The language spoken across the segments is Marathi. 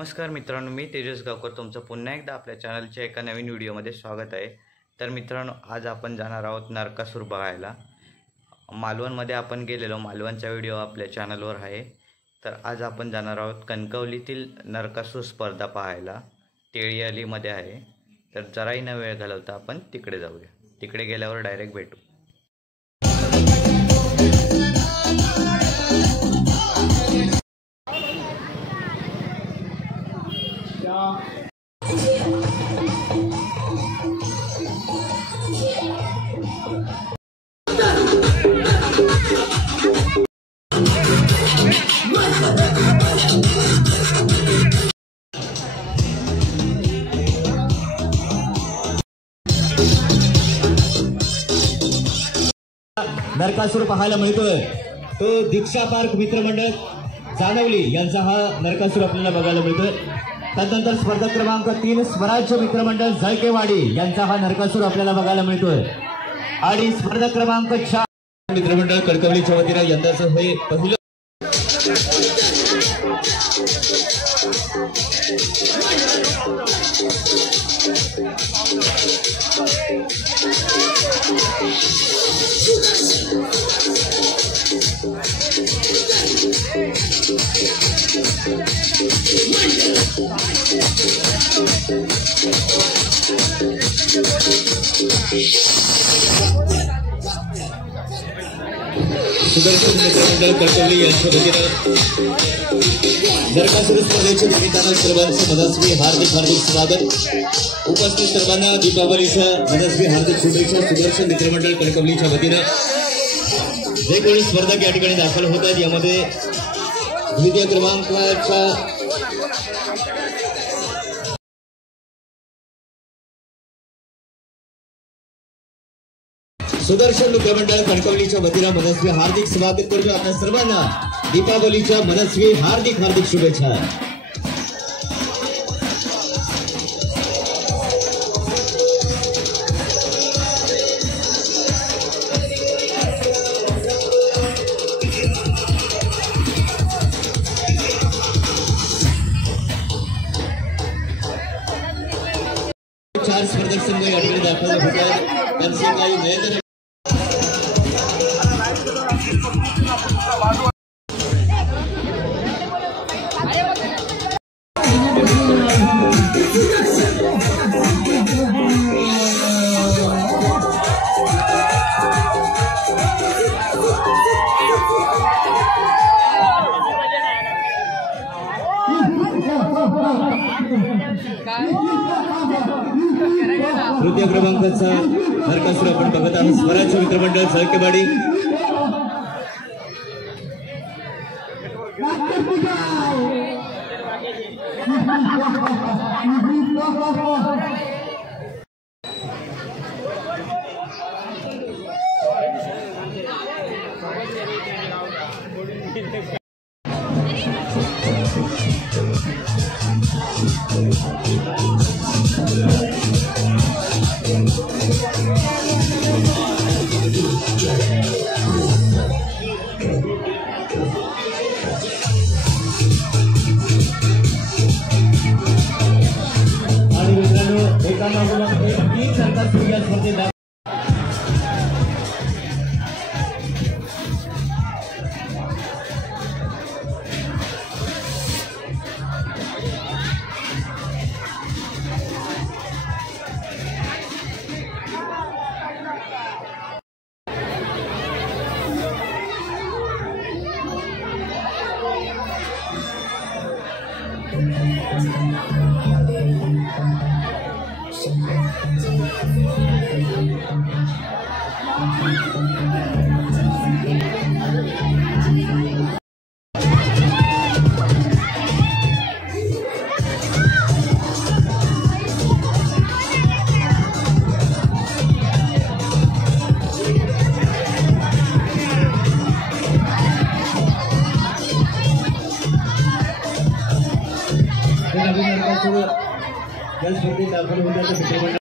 नमस्कार मित्रांनो, मी तेजस गावकर तुमचं पुन्हा एकदा आपल्या चॅनलच्या एका नवीन व्हिडिओमध्ये स्वागत आहे। तर मित्रांनो, आज आपण जाणार आहोत नरकासूर बघायला। मालवणमध्ये आपण गेलेलो, मालवणचा व्हिडिओ आपल्या चॅनलवर आहे। तर आज आपण जाणार आहोत कणकवलीतील नरकासूर स्पर्धा पाहायला, टेळीअलीमध्ये आहे। तर जराही न वेळ घालवता आपण तिकडे जाऊया। तिकडे गेल्यावर डायरेक्ट भेटू। नरकासूर पाहायला मिळतोय तो दीक्षा पार्क मित्रमंडळ जानवली यांचा हा नरकासूर आपल्याला बघायला मिळतोय। त्यानंतर स्पर्धा क्रमांक 3 स्वराज्य मित्रमंडळ जळकेवाडी यांचा हा नरकासूर आपल्याला बघायला मिळतोय। आणि स्पर्धा क्रमांक 4 मित्रमंडळ कणकवलीच्या वतीने यंदाचं हे पहिलं सुदर्शन मित्रमंडळ कणकवली यांच्या वतीने नरकासूर स्पर्धेच्या निमित्तानं सर्वांचं मनस्वी हार्दिक स्वागत। उपस्थित सर्वांना दीपावलीचं मनस्वी हार्दिक शुभेच्छा। सुदर्शन मित्रमंडळ कणकवलीच्या वतीनं जे कोणी स्पर्धक या ठिकाणी दाखल होत आहेत यामध्ये द्वितीय क्रमांकाच्या सुदर्शन मित्रमंडळ कणकवलीच्या वतीनं मनस्वी हार्दिक स्वागत करतो। आपल्या सर्वांना दीपावलीच्या मनस्वी हार्दिक शुभेच्छा। चार स्पर्धक संघ या ठिकाणी दाखल होत आहेत। त्यांचे काही नयन तृतीय क्रमांकाचा नरकासूर आपण बघत आहोत। स्वराज्य मित्रमंडळ जळकेवाडी आणि मित्रांनो एका मागोमाग एक 3 नरकासूर या स्पर्धेत या स्पर्धेत दाखल होण्याचं मित्रमंडळ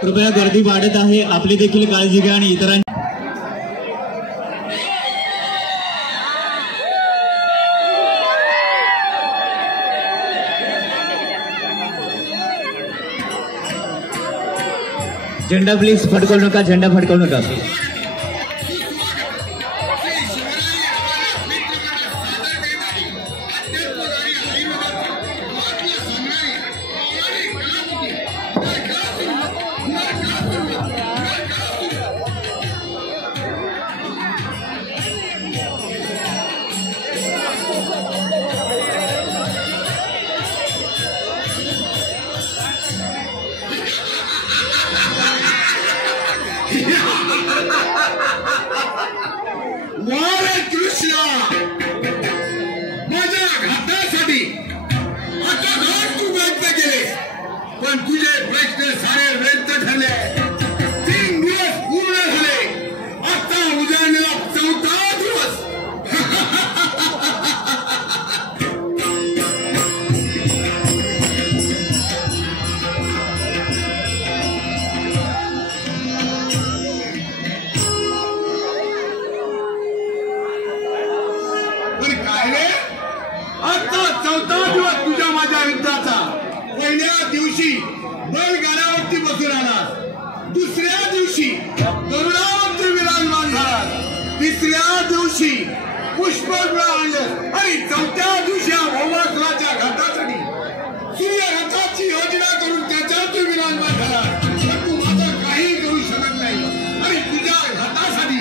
कृपया गर्दी वाढत आहे, आपली देखील काळजी घ्या आणि इतरांची. झेंडा प्लीज फडकवू नका, झेंडा फडकवू नका. वारे कृष्ण माझ्या घातासाठी आता घाट तू व्यक्त केले, पण तुझे प्रश्न सारे व्यक्त ठरले. 3 दिवस पूर्ण झाले, आता उजाडलेला 4था दिवस. आता 4था दिवस तुझ्या माझ्या युद्धाचा. पहिल्या दिवशी बैलगाड्यावरती बसून आलास, दुसऱ्या दिवशी गरुडावरती विराजमान झालास, तिसऱ्या दिवशी पुष्पगुळ आणलं आणि 4थ्या दिवशी भौमासुराच्या घातासाठी सूर्यघाताची योजना करून त्याच्यावर तू विराजमान झालास. पण तू माझं काही करू शकत नाही आणि तुझ्या घातासाठी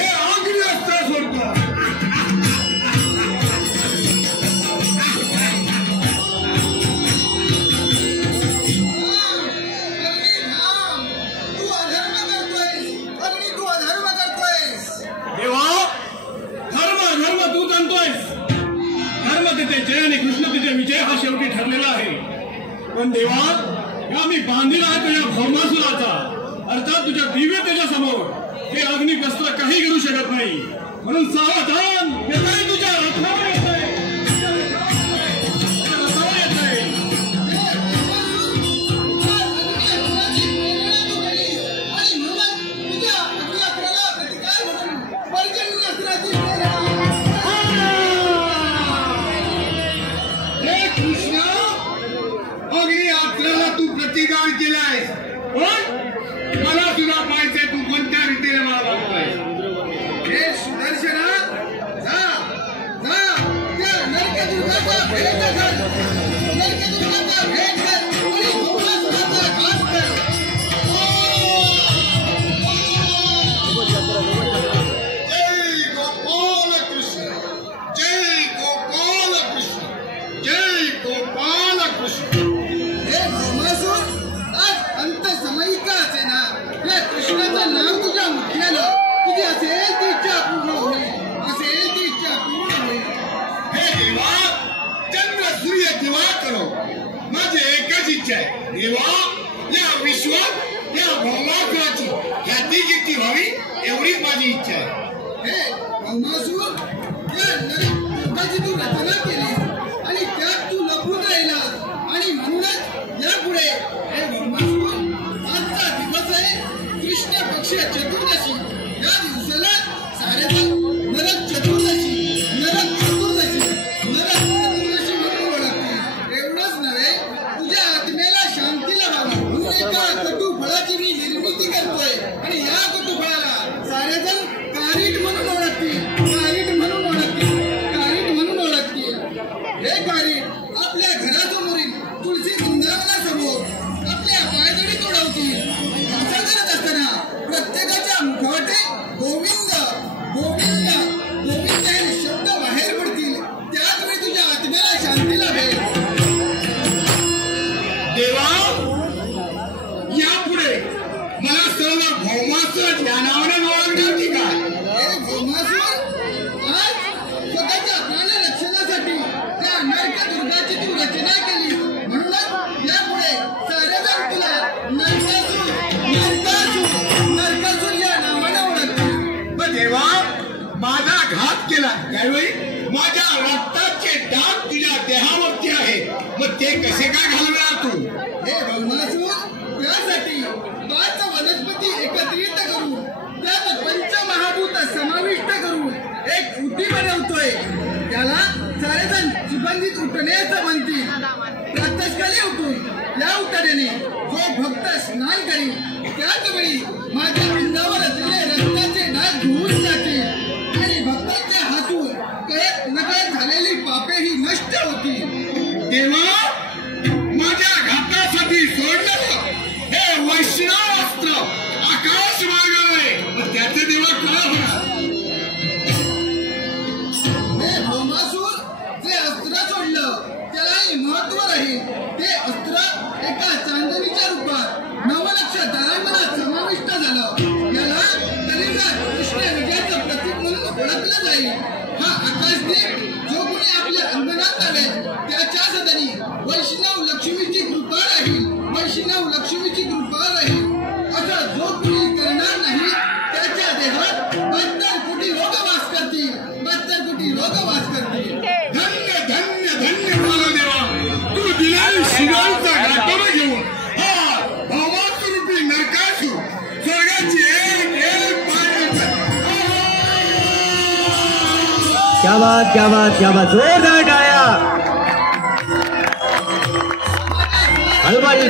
हे अग्निअस्त्र सोडतो. जय आणि कृष्ण तिथे विजय हा शेवटी ठरलेला आहे. पण देवा, या मी बांधील आहे तुझ्या भौमासुराचा, अर्थात तुझ्या दिव्य तेजासमोर हे अग्निकस्त्र काही करू शकत नाही. म्हणून सावधान, येतंय तुझ्या रथावर येतंय. तू प्रतिकार केलाय, पण मला तुला पाहिजे, तू कोणत्या रीतीने मला बघतोय. हे सुदर्शना, जा जा त्या नरकदुर्गाचा भेट कर, नरकदुर्गाचा भेट कर आणि भौमासुराचा घात कर. जय गोपाल कृष्ण, जय गोपाल कृष्ण, जय गोपाल कृष्ण. असे ना, या कृष्णाचं नाव तुझ्या मुख्यानं तुझी असेल ती इच्छा पूर्ण होईल, असेल ती इच्छा पूर्ण होईल. हे देवा, चंद्र सूर्य दिवा करो, माझी एकच इच्छा आहे. देवा, या विश्वात या भौमासुराची ख्याती कीर्ती व्हावी एवढीच माझी इच्छा आहे. हे भौमासुर, या नरकाची तू रचना केली आणि त्यात तू लपून राहिला आणि म्हणूनच यापुढे हे भौमासुर कृष्ण पक्ष चतुर्दशी, या दिवसाला सारेजण नरक चतुर्दशी, नरक चतुर्दशी, नरक चतुर्दशी म्हणून ओळखतील. एवढंच नव्हे, तुझ्या आत्म्याला शांतीला व्हावी म्हणून एका कटू फळाची मी निर्मिती करतोय आणि या कटू फळाला सारेजण कारीट म्हणून ओळखतील, कारीट म्हणून ओळखतील, कारीट म्हणून ओळखतील. हे कारीट आपल्या घरासमोरील तुळशी वृंदावनासमोर आपल्या पायदळी तोडवतील. असं करत असताना प्रत्येकाच्या मुखवटे गोविंद गोविंद गोविंद हे शब्द बाहेर पडतील. त्याच वेळी तुझ्या आत्म्याला शांती लाभेल. देवा, यापुढे मला सर्व भौमासुर या नावाने ओळखणार की काय? हे भौमासुर आज स्वतःच्या प्राण रक्षणासाठी त्या नरकदुर्गाची तू रचना केली, म्हणूनच यापुढे सारेजण तुला नरकासुर नरकासुर या नावाने ओळखतील. पण देवा, माझा घात केला त्यावेळी माझ्या रक्ताचे डाग तुझ्या देहावरती आहे, मग ते कसे काय घालवणार तू? हे प्रातःकाली उठून या उतार्याने जो भक्त स्नान करी त्याच वेळी माझ्या अंगावर असलेले रक्ताचे डाग धुवून जाते आणि भक्तांच्या हातून कळत नकळत झालेली पापे ही नष्ट होती. देवा, माझ्या घातासाठी सोडलं हे वैष्णव अस्त्र आकाश मार्गावर आहे, त्याचे देवा काय होणार? हे भौमासूर जे अस्त्र सोडलं त्यालाही महत्व राहील. ते अस्त्र एका चांदणीच्या रूपात नवलक्ष तारांगणात समाविष्ट झालं. याला कलियुगात कृष्ण विजयाचं प्रतीक म्हणून ओळखलं जाईल. हा आकाशदीप जो कोणी आपल्या अंगणात लावेल त्याच्या सदनी वैष्णव लक्ष्मीची कृपा राहील, वैष्णव लक्ष्मीची कृपा राहील. असं जो कोणी करणार नाही त्याच्या देहात 72 कोटी रोग वास करतील, 72 कोटी रोग वास करतील. धन्य धन्य धन्य झालं देवा, तू दिलेली शिवांचा घाटोरा घेऊन हा भावास्वरूपी नरकासूर स्वर्गाची एक एक क्या बात जोरदार टाळ्या. हनुमानी